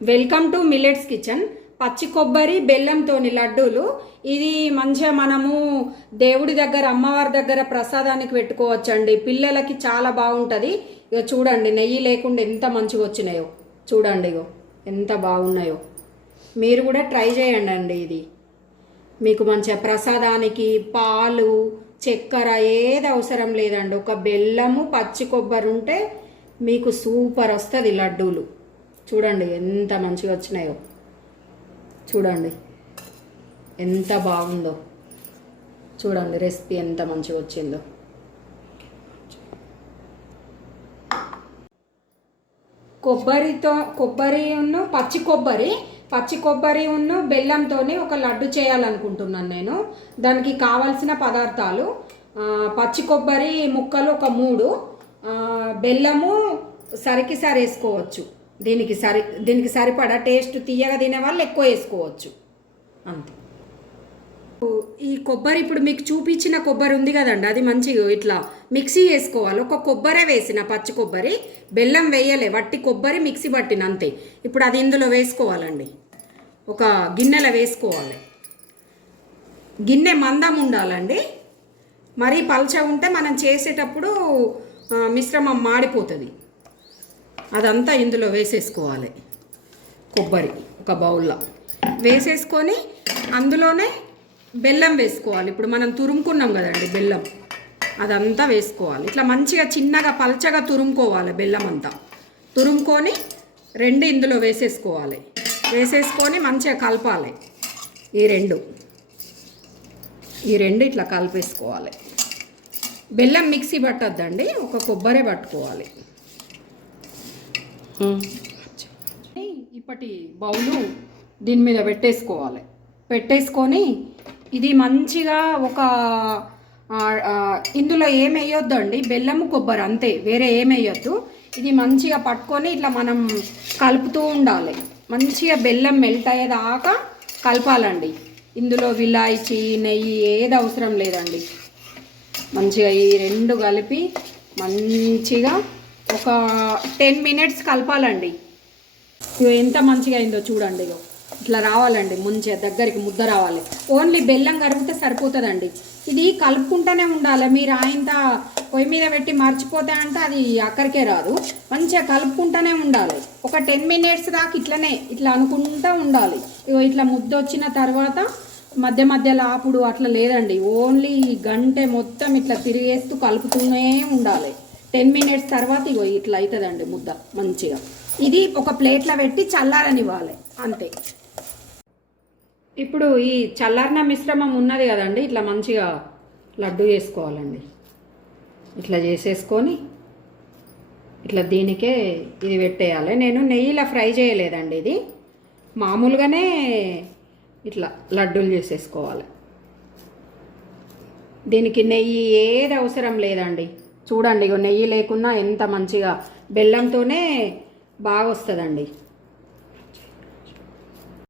Welcome to millets kitchen. పచ్చి కొబ్బరి బెల్లంతోని లడ్డూలు. ఇది మంచిగా మనము దేవుడి దగ్గర అమ్మవారి దగ్గర ప్రసాదానికి పెట్టుకోవచ్చండి. పిల్లలకి చాలా బాగుంటుంది. ఇక చూడండి, నెయ్యి లేకుండా ఎంత మంచిగా వచ్చినాయో చూడండి. ఇగో ఎంత బాగున్నాయో. మీరు కూడా ట్రై చేయండి. ఇది మీకు మంచిగా ప్రసాదానికి పాలు చక్కెర ఏది అవసరం లేదండి. ఒక బెల్లము పచ్చి కొబ్బరి ఉంటే మీకు సూపర్ వస్తుంది లడ్డూలు. చూడండి ఎంత మంచిగా వచ్చినాయో. చూడండి ఎంత బాగుందో. చూడండి రెసిపీ ఎంత మంచిగా వచ్చిందో. పచ్చి కొబ్బరి బెల్లంతో ఒక లడ్డు చేయాలనుకుంటున్నాను నేను. దానికి కావాల్సిన పదార్థాలు: పచ్చి కొబ్బరి ముక్కలు ఒక 3, బెల్లము సరికి వేసుకోవచ్చు. దీనికి సరిపడా టేస్ట్ తీయగా తినే వాళ్ళు ఎక్కువ వేసుకోవచ్చు, అంతే. ఈ కొబ్బరి ఇప్పుడు మీకు చూపించిన కొబ్బరి ఉంది కదండి, అది మంచిగా ఇట్లా మిక్సీ వేసుకోవాలి. ఒక కొబ్బరే వేసిన, పచ్చి కొబ్బరి, బెల్లం వేయలే, వట్టి కొబ్బరి మిక్సీ పట్టిన, అంతే. ఇప్పుడు అది ఇందులో వేసుకోవాలండి. ఒక గిన్నెలో వేసుకోవాలి. గిన్నె మందం ఉండాలండి. మరీ పల్చగా ఉంటే మనం చేసేటప్పుడు మిశ్రమం మాడిపోతుంది. అదంతా ఇందులో వేసేసుకోవాలి. కొబ్బరి ఒక బౌల్లో వేసేసుకొని అందులోనే బెల్లం వేసుకోవాలి. ఇప్పుడు మనం తురుముకున్నాం కదండి బెల్లం, అదంతా వేసుకోవాలి. ఇట్లా మంచిగా చిన్నగా పల్చగా తురుముకోవాలి. బెల్లం అంతా తురుముకొని 2 ఇందులో వేసేసుకోవాలి. వేసేసుకొని మంచిగా కలపాలి. ఈ రెండు ఇట్లా కలిపేసుకోవాలి. బెల్లం మిక్సీ పట్టొద్దండి, ఒక కొబ్బరే పట్టుకోవాలి. ఇప్పటి బౌలు దీని మీద పెట్టేసుకొని ఇది మంచిగా ఇందులో ఏం వేయొద్దండి, బెల్లము కొబ్బరి అంతే, వేరే ఏం వేయొద్దు. ఇది మంచిగా పట్టుకొని ఇట్లా మనం కలుపుతూ ఉండాలి. మంచిగా బెల్లం మెల్ట్ అయ్యేదాకా కలపాలండి. ఇందులో విలాయచీ నెయ్యి ఏది అవసరం లేదండి. మంచిగా ఈ 2 కలిపి మంచిగా ఒక 10 మినిట్స్ కలపాలండి. ఎంత మంచిగా అయిందో చూడండి. ఇట్లా రావాలండి, మంచిగా దగ్గరికి ముద్ద రావాలి. ఓన్లీ బెల్లం కరిగితే సరిపోతుందండి. ఇది కలుపుకుంటూనే ఉండాలి. మీరు ఆయంత పొయ్యి మీద పెట్టి మర్చిపోతే అంటే అది అక్కడికే రాదు. మంచిగా కలుపుకుంటూనే ఉండాలి. ఒక 10 మినిట్స్ దాకా ఇట్లా అనుకుంటూ ఉండాలి. ఇట్లా ముద్ద వచ్చిన తర్వాత మధ్యలో ఆపుడు అట్లా లేదండి. ఓన్లీ గంటె మొత్తం ఇట్లా తిరిగేస్తూ కలుపుతూనే ఉండాలి. 10 మినిట్స్ తర్వాత ఇట్లా అవుతుందండి ముద్ద మంచిగా. ఇది ఒక ప్లేట్లో పెట్టి చల్లారనివ్వాలి, అంతే. ఇప్పుడు ఈ చల్లారిన మిశ్రమం ఉన్నది కదండి, ఇట్లా మంచిగా లడ్డు చేసుకోవాలండి. ఇట్లా చేసేసుకొని ఇట్లా దీనికే ఇది పెట్టేయాలి. నేను నెయ్యిలో ఫ్రై చేయలేదండి, ఇది మామూలుగానే ఇట్లా లడ్డూలు చేసేసుకోవాలి. దీనికి నెయ్యి ఏది అవసరం లేదండి. చూడండి నెయ్యి లేకున్నా ఎంత మంచిగా బెల్లంతోనే బాగా వస్తుందండి.